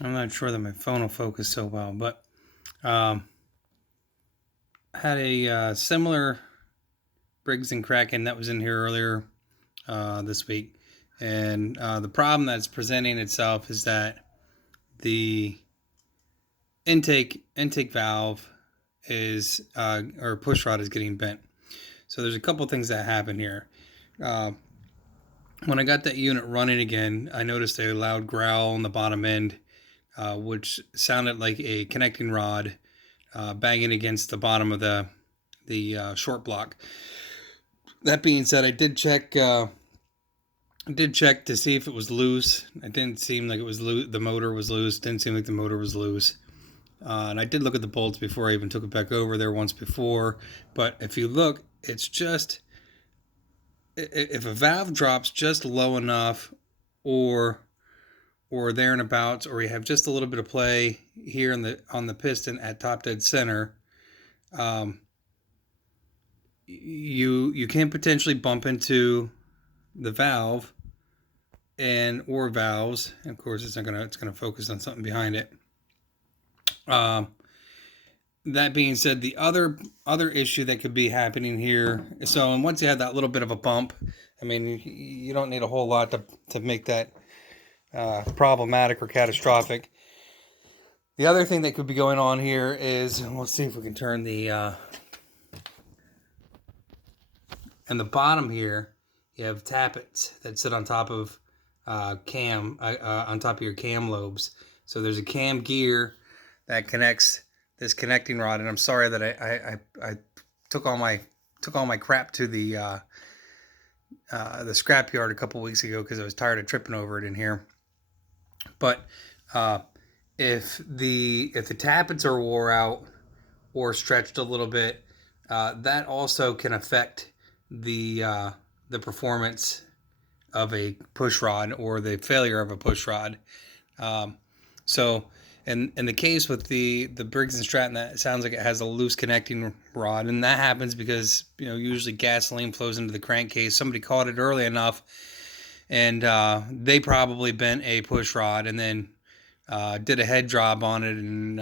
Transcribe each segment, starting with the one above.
I'm not sure that my phone will focus so well, but um, had a similar Briggs and Kraken that was in here earlier this week, and the problem that's presenting itself is that the intake valve is or push rod is getting bent. So there's a couple things that happen here. Uh, when I got that unit running again, I noticed a loud growl on the bottom end, which sounded like a connecting rod banging against the bottom of the short block. That being said, I did check to see if it was loose. It didn't seem like it was loose. The motor was loose. Didn't seem like the motor was loose. And I did look at the bolts before I even took it back over there once before. But if you look, it's just if a valve drops just low enough, or there and abouts, or you have just a little bit of play here on the piston at top dead center, um, you can potentially bump into the valve and or valves. And of course, it's gonna focus on something behind it. Um, that being said, the other issue that could be happening here. So, and once you have that little bit of a bump, I mean, you don't need a whole lot to make that problematic or catastrophic. The other thing that could be going on here is, let's see if we can turn the and the bottom here. You have tappets that sit on top of on top of your cam lobes. So there's a cam gear that connects this connecting rod, and I'm sorry that I took all my crap to the scrapyard a couple weeks ago because I was tired of tripping over it in here. But if the tappets are wore out or stretched a little bit, that also can affect the performance of a push rod or the failure of a push rod. So, in the case with the Briggs and Stratton, that sounds like it has a loose connecting rod, and that happens because usually gasoline flows into the crankcase. Somebody caught it early enough, and they probably bent a push rod and then did a head job on it, and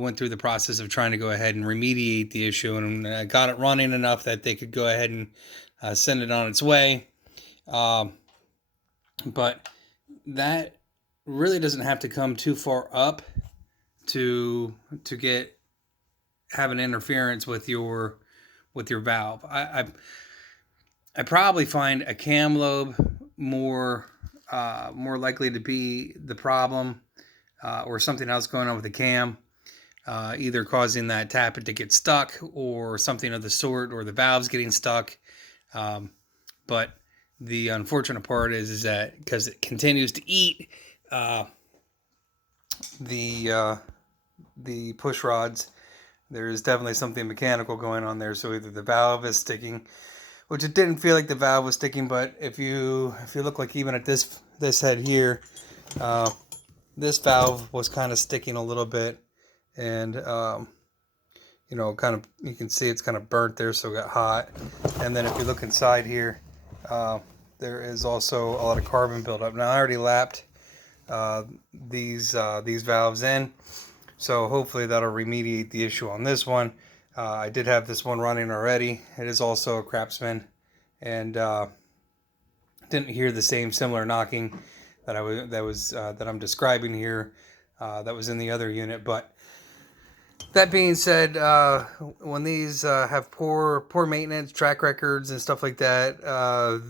went through the process of trying to go ahead and remediate the issue, and got it running enough that they could go ahead and send it on its way. But that really doesn't have to come too far up to have an interference with your valve. I probably find a cam lobe more likely to be the problem, or something else going on with the cam, either causing that tappet to get stuck or something of the sort, or the valves getting stuck. But the unfortunate part is that because it continues to eat the push rods, there is definitely something mechanical going on there. So either the valve is sticking, which it didn't feel like the valve was sticking, but if you look, like even at this head here, this valve was kind of sticking a little bit, and kind of, you can see it's kind of burnt there, so it got hot. And then if you look inside here, there is also a lot of carbon buildup. Now I already lapped these valves in, so hopefully that'll remediate the issue on this one. I did have this one running already. It is also a Craftsman, and didn't hear the same similar knocking that I'm describing here, that was in the other unit. But that being said, when these have poor maintenance track records and stuff like that,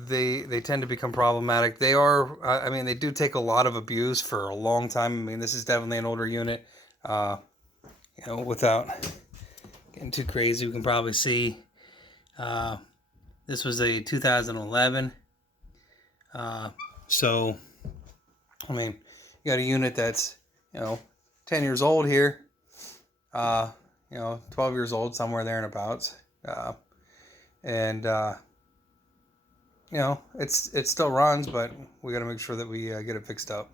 they tend to become problematic. They are, I mean, they do take a lot of abuse for a long time. I mean, this is definitely an older unit. Without getting too crazy, we can probably see this was a 2011. So, I mean, you got a unit that's 10 years old here. 12 years old, somewhere there and abouts. And it still runs, but we got to make sure that we get it fixed up.